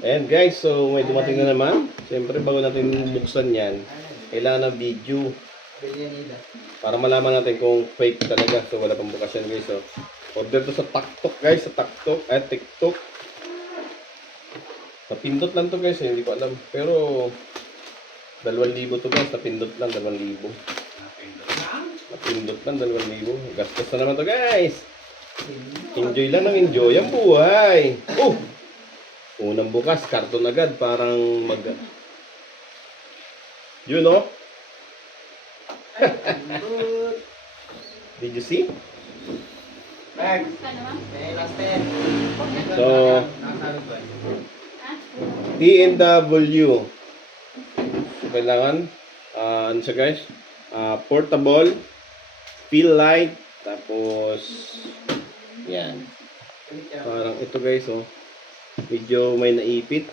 Ayan guys, so may dumating na naman. Siyempre bago natin buksan yan, kailangan ng video para malaman natin kung fake talaga. So wala pang bukas yan guys. So, order to sa TikTok guys, sa TikTok at TikTok. Napindot lang to guys, hindi ko alam. Pero 2,000 to guys, napindot lang 2,000. Napindot lang 2,000. Gastos na naman to guys. Enjoy lang ng enjoy ang buhay. Oh! Unang bukas, karton agad, parang mag... You know? Did you see? So, TNW. So, kailangan, ano siya guys? Portable, feel light, tapos, yan. Parang ito guys, oh. Medyo may naipit.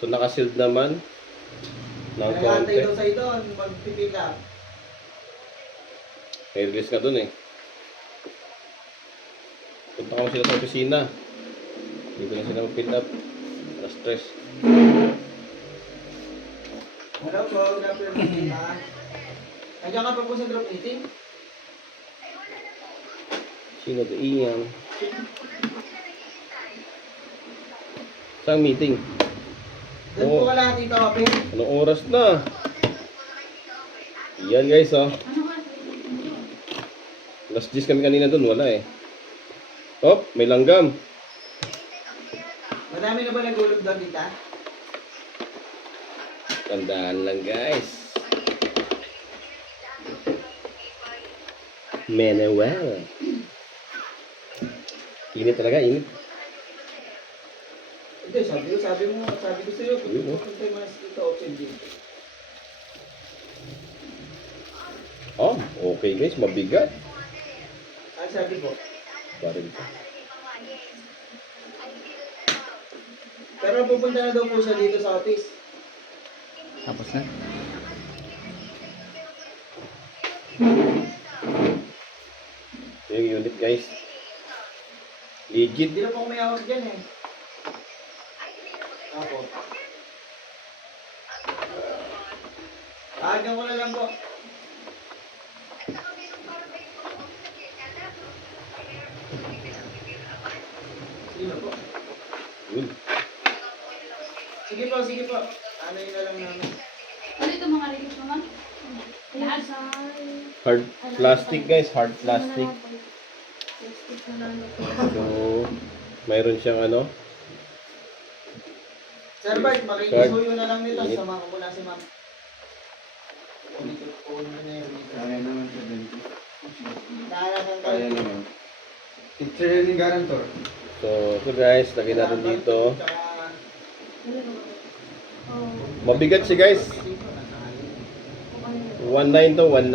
So, naka-sealed naman. Nagkantay daw sa'yo doon, magpipila. May release ka dun eh. Punta ko sila sa opisina. Hindi ko na sila mag-pick up. Na-stress. Hello po, good afternoon. Nandiyan ka pa po sa group meeting? Sino to? Iyan. Saan meeting? Doon po ka lang, Tito Open. Anong oras na? Yan guys, oh. Last 10 kami kanina dun, wala eh. Oh, may langgam. Madami na ba nagulog doon, Tita? Tandaan lang guys. Manuel. Init talaga, init. Hindi, sabi ko sa'yo, Ayun, oh. puntay mo na si Tito Open dito. Oh, okay guys, mabigat. Ano sabi ko? Baril pa. Pero pupunta na daw po siya dito sa office. Tapos na. Yung unit guys. Legit. Hindi na po kumayawag dyan eh. Ako. Agan ko na lang po. Sino po? Yun. Sige po. Ano yun na lang namin. Ano ito mga reviews naman? Lahat sa... Hard plastic guys, hard plastic. Plastic na lang. So, mayroon siyang ano. Sir Bart, makikisuyo na lang nito. Samahan ko na si ma'am. Kunin mo na yung Kaya naman sa ganito. Nakalasan ka. Kaya naman. Picture ni Garantor. So, ito guys, lagay natin dito. Oh. Mabigat si guys. 1.9 to 1.9.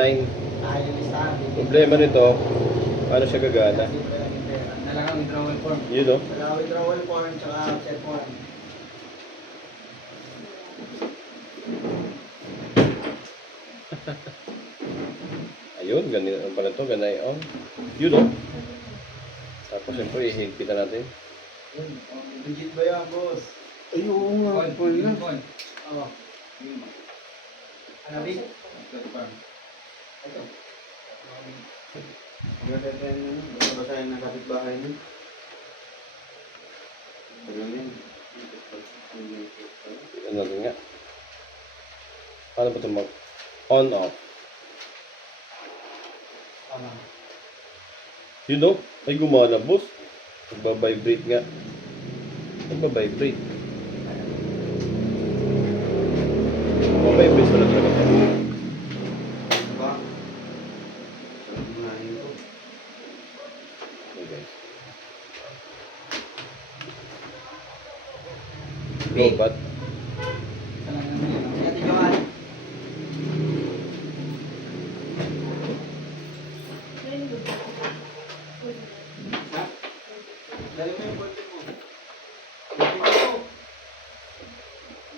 Problema nito, paano siya gagana? Nalagang withdrawal form. Yun no? Withdrawal form, tsaka set form. Ayun, ganito pala ito, ganay on. Yun no? Tapos siyempre, ihigpitan natin. Legit ba yan, boss? Ay, oo nga. Paul na. Oo. Ano, Vic? Ito. Ganda tayo naman. Baka ba tayo ng kapitbahay nun? Tagalin. Ano natin nga? Paano ba ito mag-on off? Tama. Yun no? Ay gumana boss. Nagbabibrate nga. Nagbabibrate. Nagbabibrate pala talaga ito. Ba? Sarap kumain ko. Okay guys. Go, but Ate Johan. Dali mo yung bote mo. Bote mo.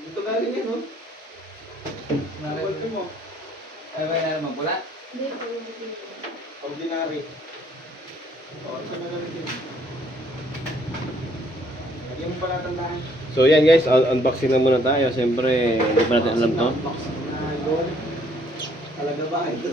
Dito galing yan, no? Bote mo. Ay, ba na naman pula? Hindi ko yung Ordinary. O, saan na galing din? Lagyan pala tandaan. So yan guys, unboxing na muna tayo. Siyempre, hindi pa natin alam to. Box na gold. Talaga ba? Ito.